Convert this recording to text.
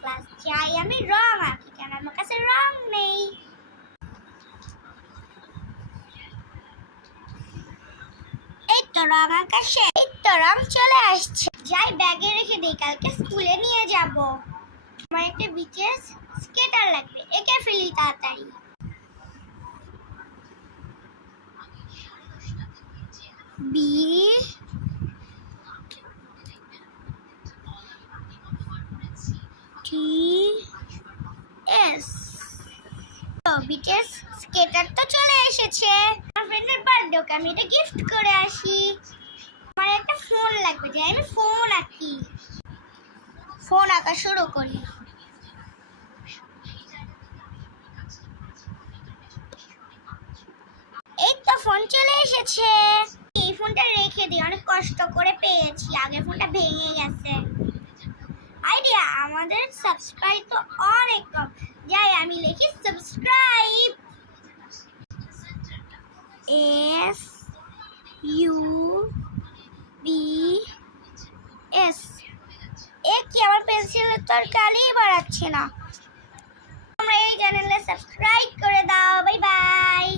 Class যাই আমি রং আঁকি, কেন আমার কাছে রং নেই। এই তো রং আঁকা শেষ, এই তো রং চলে আসছে। যাই ব্যাগে রেখে দিই, কালকে স্কুলে নিয়ে যাব। আমার একটা বিচেস স্কেটার লাগবে, একে ফেলি তাড়াতাড়ি। বি টি এস, তো বিচেস স্কেটার তো চলে এসেছে। আমার ফ্রেন্ডের বার্থডে, ওকে আমি এটা গিফট করে আসি। আমার একটা ফোন লাগবে, যাই আমি ফোন আঁকি। ফোন আঁকা শুরু করি। এই তো ফোন চলে এসেছে। এই ফোনটা রেখে দিই, অনেক কষ্ট করে পেয়েছি, আগের ফোনটা ভেঙে গেছে। আইডিয়া, আমাদের সাবস্ক্রাইব তো অনেক কম, যাই আমি লিখি subscribe, S U B S. এ কি, আমার পেন্সিলের তো আর কালি বাড়াচ্ছে না। তোমরা এই চ্যানেলে সাবস্ক্রাইব করে দাও। Bye bye.